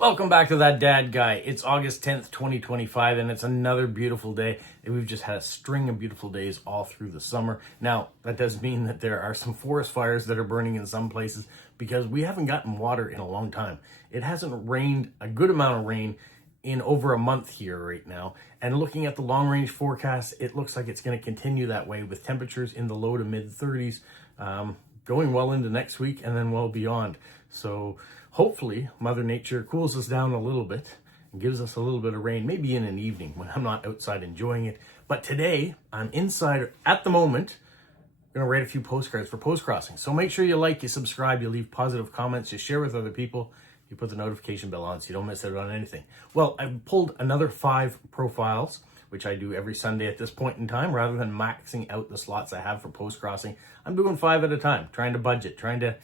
Welcome back to That Dad Guy. It's August 10th, 2025, and it's another beautiful day. And we've just had a string of beautiful days all through the summer. Now, that does mean that there are some forest fires that are burning in some places because we haven't gotten water in a long time. It hasn't rained a good amount of rain in over a month here right now. And looking at the long-range forecast, it looks like it's going to continue that way with temperatures in the low to mid-30s, going well into next week and then well beyond. So hopefully Mother Nature cools us down a little bit and gives us a little bit of rain, maybe in an evening when I'm not outside enjoying it. But today I'm inside at the moment. I'm going to write a few postcards for Postcrossing. So make sure you like, you subscribe, you leave positive comments, you share with other people, you put the notification bell on so you don't miss out on anything. Well, I've pulled another 5 profiles, which I do every Sunday at this point in time. Rather than maxing out the slots I have for Postcrossing, I'm doing 5 at a time, trying to budget, trying to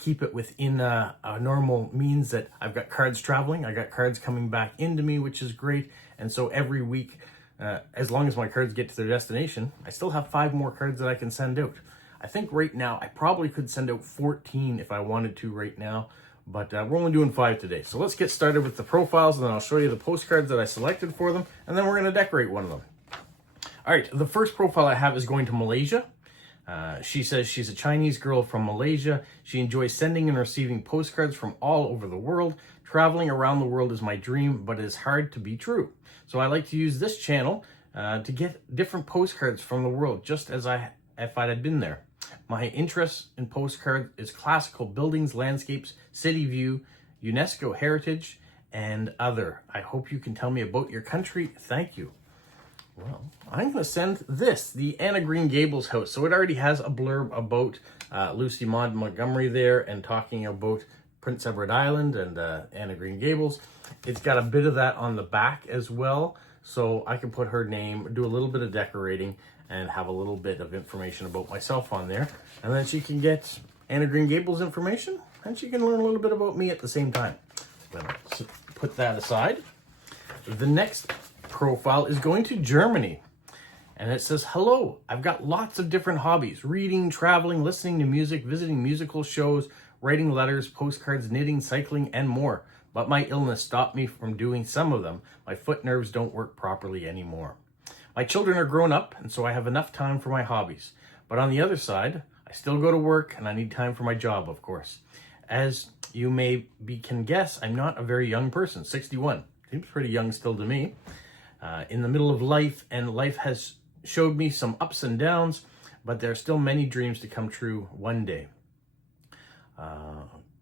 keep it within a normal means that I've got cards traveling. I got cards coming back into me, which is great. And so every week, as long as my cards get to their destination, I still have 5 more cards that I can send out. I think right now, I probably could send out 14 if I wanted to right now, but we're only doing 5 today. So let's get started with the profiles, and then I'll show you the postcards that I selected for them, and then we're gonna decorate one of them. All right, the first profile I have is going to Malaysia. She says she's a Chinese girl from Malaysia. She enjoys sending and receiving postcards from all over the world. Traveling around the world is my dream, but it is hard to be true. So I like to use this channel to get different postcards from the world, just as if I had been there. My interest in postcards is classical buildings, landscapes, city view, UNESCO heritage, and other. I hope you can tell me about your country. Thank you. Well, I'm going to send this, the Anna Green Gables house. So it already has a blurb about Lucy Maud Montgomery there and talking about Prince Edward Island and Anna Green Gables. It's got a bit of that on the back as well. So I can put her name, do a little bit of decorating, and have a little bit of information about myself on there. And then she can get Anna Green Gables information, and she can learn a little bit about me at the same time. I'm going to put that aside. The next profile is going to Germany, and it says, hello, I've got lots of different hobbies: reading, traveling, listening to music, visiting musical shows, writing letters, postcards, knitting, cycling, and more. But my illness stopped me from doing some of them. My foot nerves don't work properly anymore. My children are grown up, and so I have enough time for my hobbies. But on the other side, I still go to work, and I need time for my job, of course. As you can guess, I'm not a very young person, 61. Seems pretty young still to me. In the middle of life, and life has showed me some ups and downs, but there are still many dreams to come true one day.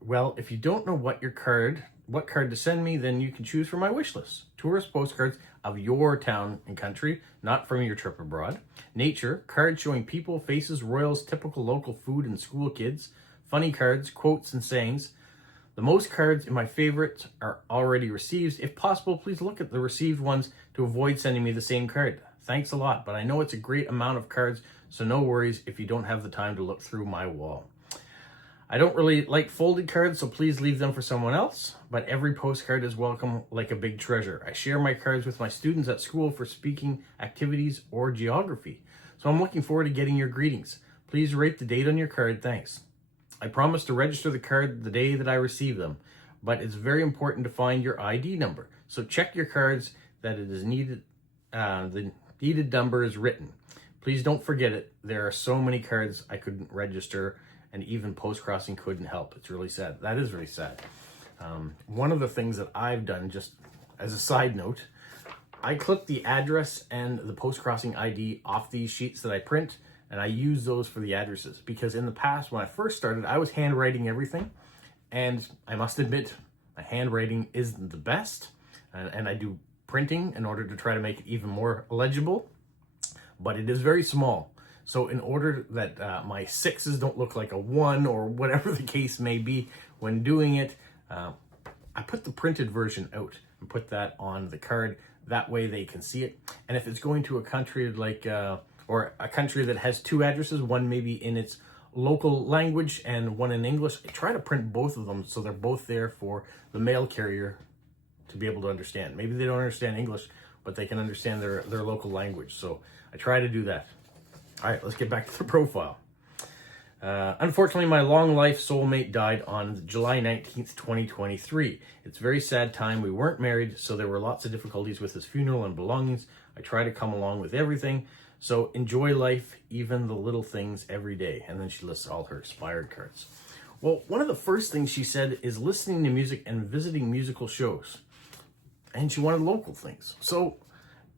Well, if you don't know what card to send me, then you can choose from my wish list. Tourist postcards of your town and country, not from your trip abroad. Nature, cards showing people, faces, royals, typical local food and school kids. Funny cards, quotes and sayings. The most cards in my favorites are already received. If possible, please look at the received ones to avoid sending me the same card. Thanks a lot, but I know it's a great amount of cards, so no worries if you don't have the time to look through my wall. I don't really like folded cards, so please leave them for someone else, but every postcard is welcome like a big treasure. I share my cards with my students at school for speaking activities or geography, so I'm looking forward to getting your greetings. Please write the date on your card. Thanks. I promise to register the card the day that I receive them, but it's very important to find your ID number. So check your cards that it is needed. The needed number is written. Please don't forget it. There are so many cards I couldn't register, and even Postcrossing couldn't help. It's really sad. That is really sad. One of the things that I've done, just as a side note, I clip the address and the Postcrossing ID off these sheets that I print, and I use those for the addresses, because in the past, when I first started, I was handwriting everything, and I must admit, my handwriting isn't the best, and I do printing in order to try to make it even more legible, but it is very small. So in order that my 6s don't look like a 1, or whatever the case may be when doing it, I put the printed version out and put that on the card. That way they can see it. And if it's going to a country like or a country that has 2 addresses, one maybe in its local language and one in English, I try to print both of them so they're both there for the mail carrier to be able to understand. Maybe they don't understand English, but they can understand their local language. So I try to do that. All right, let's get back to the profile. Unfortunately, my long life soulmate died on July 19th, 2023. It's a very sad time. We weren't married, so there were lots of difficulties with his funeral and belongings. I try to come along with everything. So enjoy life, even the little things every day. And then she lists all her expired cards. Well, one of the first things she said is listening to music and visiting musical shows. And she wanted local things. So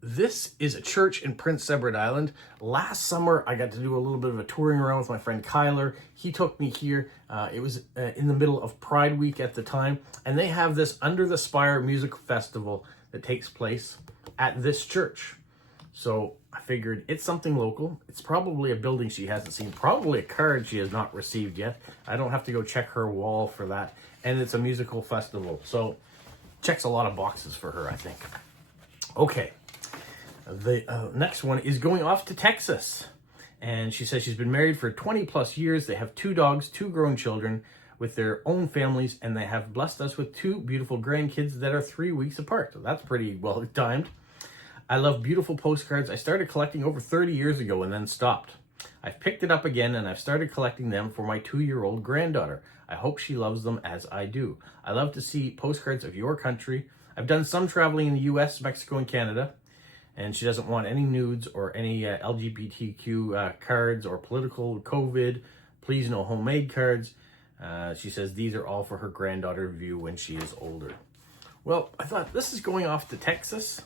this is a church in Prince Edward Island. Last summer, I got to do a little bit of a touring around with my friend Kyler. He took me here. It was in the middle of Pride Week at the time. And they have this Under the Spire music festival that takes place at this church. So I figured it's something local. It's probably a building she hasn't seen. Probably a card she has not received yet. I don't have to go check her wall for that. And it's a musical festival. So checks a lot of boxes for her, I think. Okay. The next one is going off to Texas. And she says she's been married for 20 plus years. They have 2 dogs, 2 grown children with their own families, and they have blessed us with 2 beautiful grandkids that are 3 weeks apart. So that's pretty well timed. I love beautiful postcards. I started collecting over 30 years ago and then stopped. I've picked it up again and I've started collecting them for my 2-year-old granddaughter. I hope she loves them as I do. I love to see postcards of your country. I've done some traveling in the US, Mexico, and Canada. And she doesn't want any nudes or any LGBTQ cards or political COVID. Please no homemade cards. She says these are all for her granddaughter to view when she is older. Well, I thought this is going off to Texas.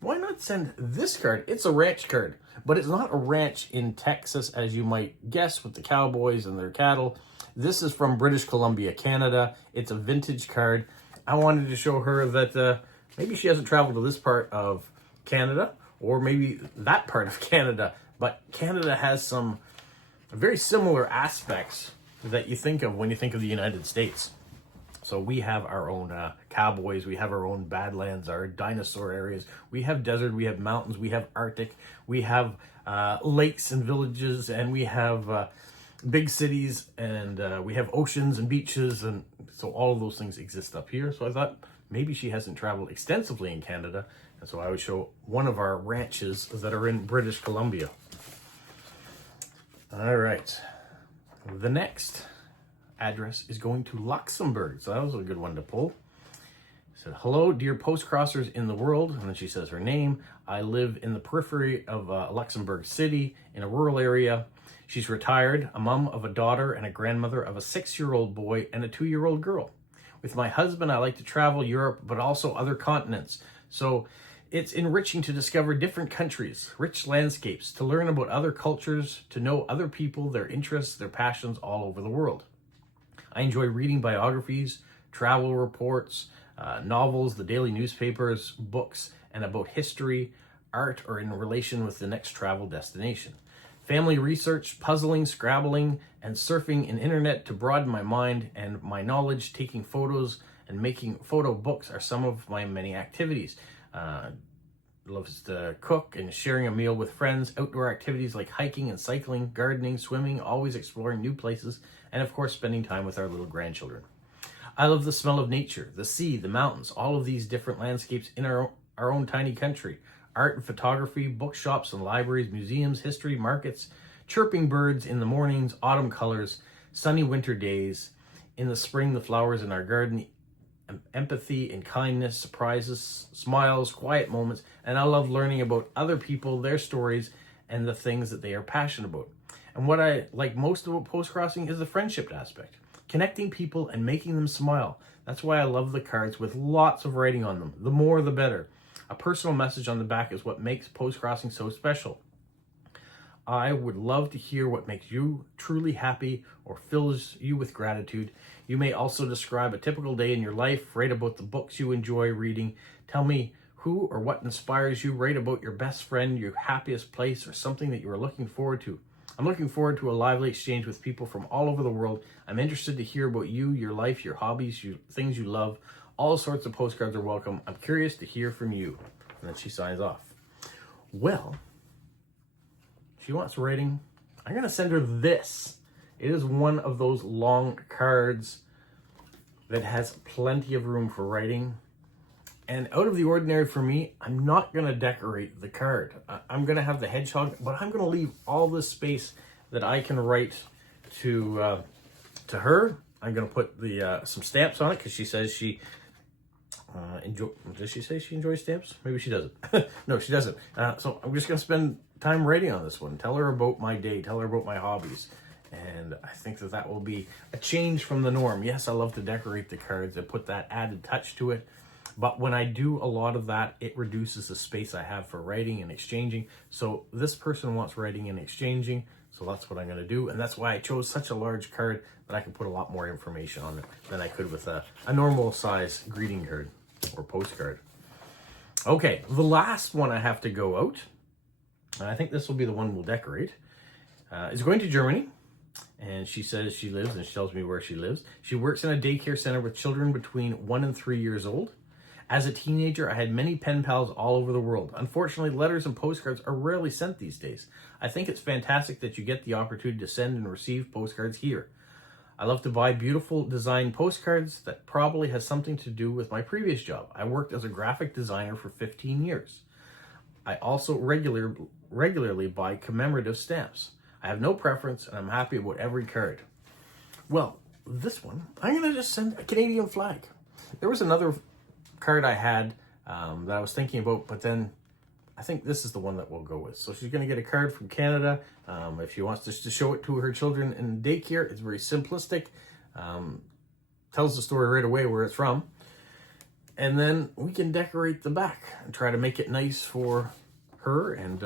Why not send this card? It's a ranch card, but it's not a ranch in Texas as you might guess with the cowboys and their cattle. This is from British Columbia, Canada. It's a vintage card. I wanted to show her that maybe she hasn't traveled to this part of Canada or maybe that part of Canada, but Canada has some very similar aspects that you think of when you think of the United States. So we have our own cowboys, we have our own badlands, our dinosaur areas, we have desert, we have mountains, we have Arctic, we have lakes and villages, and we have big cities, and we have oceans and beaches, and so all of those things exist up here. So I thought maybe she hasn't traveled extensively in Canada, and so I would show one of our ranches that are in British Columbia. All right, the next address is going to Luxembourg. So that was a good one to pull. It said, hello, dear postcrossers in the world. And then she says her name. I live in the periphery of Luxembourg City in a rural area. She's retired, a mom of a daughter and a grandmother of a 6-year-old boy and a 2-year-old girl. With my husband, I like to travel Europe, but also other continents. So it's enriching to discover different countries, rich landscapes, to learn about other cultures, to know other people, their interests, their passions all over the world. I enjoy reading biographies, travel reports, novels, the daily newspapers, books, and about history, art, or in relation with the next travel destination. Family research, puzzling, scrabbling, and surfing in internet to broaden my mind and my knowledge, taking photos and making photo books are some of my many activities. Loves to cook and sharing a meal with friends, outdoor activities like hiking and cycling, gardening, swimming, always exploring new places, and of course spending time with our little grandchildren. I love the smell of nature, the sea, the mountains, all of these different landscapes in our own tiny country. Art and photography, bookshops and libraries, museums, history, markets, chirping birds in the mornings, autumn colors, sunny winter days. In the spring, the flowers in our garden, empathy and kindness, surprises, smiles, quiet moments, and I love learning about other people, their stories, and the things that they are passionate about. And what I like most about postcrossing is the friendship aspect, connecting people and making them smile. That's why I love the cards with lots of writing on them. The more, the better. A personal message on the back is what makes postcrossing so special. I would love to hear what makes you truly happy or fills you with gratitude. You may also describe a typical day in your life, write about the books you enjoy reading. Tell me who or what inspires you. Write about your best friend, your happiest place, or something that you are looking forward to. I'm looking forward to a lively exchange with people from all over the world. I'm interested to hear about you, your life, your hobbies, things you love. All sorts of postcards are welcome. I'm curious to hear from you. And then she signs off. Well, she wants writing. I'm going to send her this. It is one of those long cards that has plenty of room for writing. And out of the ordinary for me, I'm not going to decorate the card. I'm going to have the hedgehog, but I'm going to leave all the space that I can write to her. I'm gonna put the some stamps on it because she says she enjoy. Does she say she enjoys stamps? Maybe she doesn't. No, she doesn't. So I'm just gonna spend time writing on this one. Tell her about my day. Tell her about my hobbies. And I think that that will be a change from the norm. Yes, I love to decorate the cards and put that added touch to it. But when I do a lot of that, it reduces the space I have for writing and exchanging. So this person wants writing and exchanging. So that's what I'm going to do. And that's why I chose such a large card that I can put a lot more information on it than I could with a normal size greeting card or postcard. Okay, the last one I have to go out, and I think this will be the one we'll decorate, is going to Germany. And she says she lives, and she tells me where she lives. She works in a daycare center with children between 1 and 3 years old. As a teenager, I had many pen pals all over the world. Unfortunately, letters and postcards are rarely sent these days. I think it's fantastic that you get the opportunity to send and receive postcards here. I love to buy beautiful design postcards. That probably has something to do with my previous job. I worked as a graphic designer for 15 years. I also regularly buy commemorative stamps. I have no preference, and I'm happy about every card. Well, this one, I'm going to just send a Canadian flag. There was another card I had that I was thinking about, but then I think this is the one that we'll go with. So she's going to get a card from Canada. If she wants to show it to her children in daycare, it's very simplistic. Tells the story right away where it's from. And then we can decorate the back and try to make it nice for her and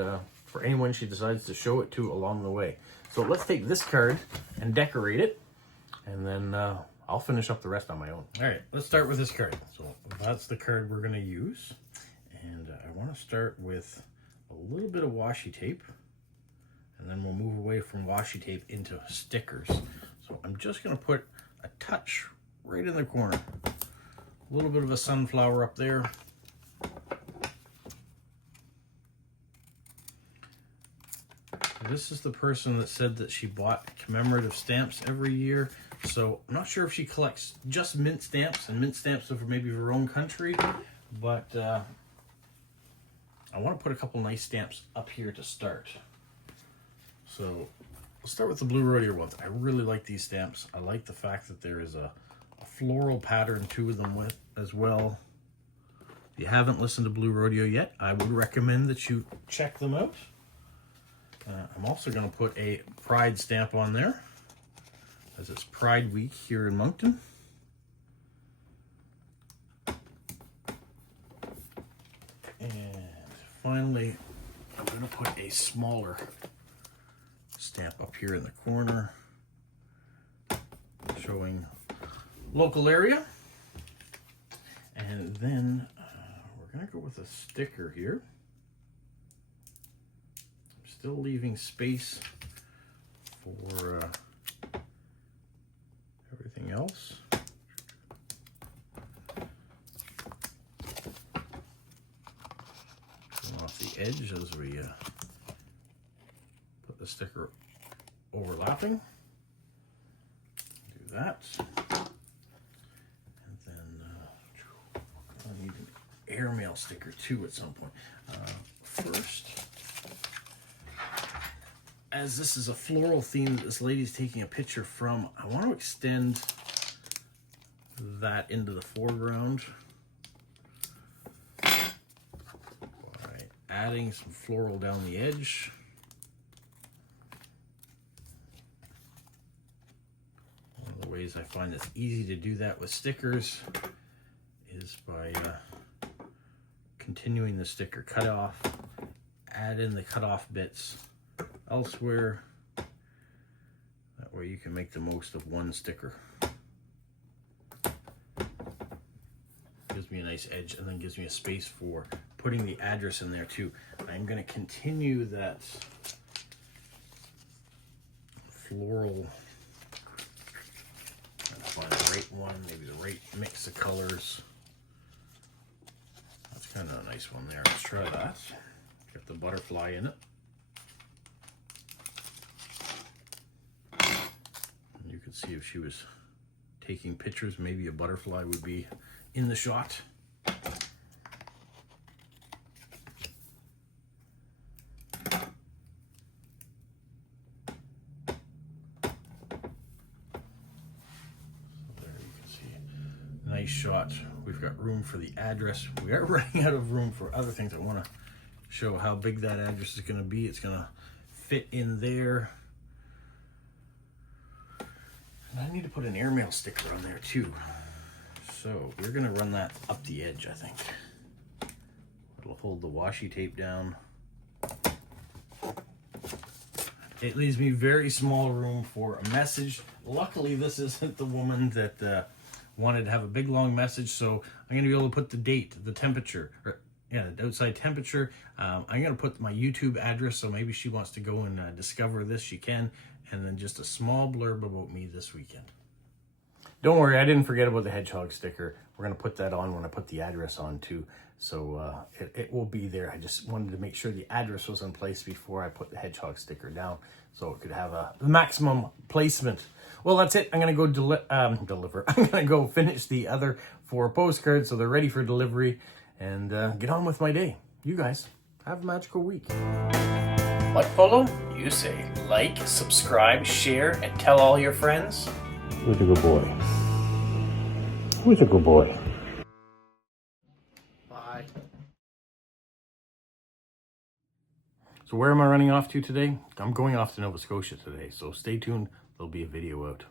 for anyone she decides to show it to along the way. So let's take this card and decorate it, and then I'll finish up the rest on my own. All right, let's start with this card. So that's the card we're gonna use. And I wanna start with a little bit of washi tape, and then we'll move away from washi tape into stickers. So I'm just gonna put a touch right in the corner. A little bit of a sunflower up there. This is the person that said that she bought commemorative stamps every year. So I'm not sure if she collects just mint stamps and mint stamps of maybe her own country, but I want to put a couple nice stamps up here to start. So we'll start with the Blue Rodeo ones. I really like these stamps. I like the fact that there is a floral pattern to them with as well. If you haven't listened to Blue Rodeo yet, I would recommend that you check them out. I'm also going to put a Pride stamp on there, as it's Pride Week here in Moncton. And finally, I'm going to put a smaller stamp up here in the corner, showing local area. And then we're going to go with a sticker here. Still leaving space for everything else. Come off the edge as we put the sticker overlapping. Do that. And then I need an airmail sticker too at some point. First, as this is a floral theme that this lady's taking a picture from, I want to extend that into the foreground by adding some floral down the edge. One of the ways I find it's easy to do that with stickers is by continuing the sticker cutoff, add in the cutoff bits elsewhere. That way you can make the most of one sticker. Gives me a nice edge and then gives me a space for putting the address in there too. I'm going to continue that floral. Trying to find the right one, maybe the right mix of colors. That's kind of a nice one there. Let's try that. Get the butterfly in it. You could see if she was taking pictures, maybe a butterfly would be in the shot. nice shot. We've got room for the address. We are running out of room for other things. I want to show how big that address is going to be. It's going to fit in there. And I need to put an airmail sticker on there too. So we're going to run that up the edge, I think. It'll hold the washi tape down. It leaves me very small room for a message. Luckily, this isn't the woman that wanted to have a big long message, so I'm going to be able to put the date, the temperature, the outside temperature. I'm going to put my YouTube address, so maybe she wants to go and discover this, she can. And then just a small blurb about me this weekend. Don't worry, I didn't forget about the hedgehog sticker. We're going to put that on when I put the address on too. So it will be there. I just wanted to make sure the address was in place before I put the hedgehog sticker down, so it could have a maximum placement. Well, that's it. I'm going to go deliver. I'm going to go finish the other 4 postcards so they're ready for delivery and get on with my day. You guys, have a magical week. What, Polo? You say like, subscribe, share, and tell all your friends? Who's a good boy? Who's a good boy? Bye. So where am I running off to today? I'm going off to Nova Scotia today, so stay tuned. There'll be a video out.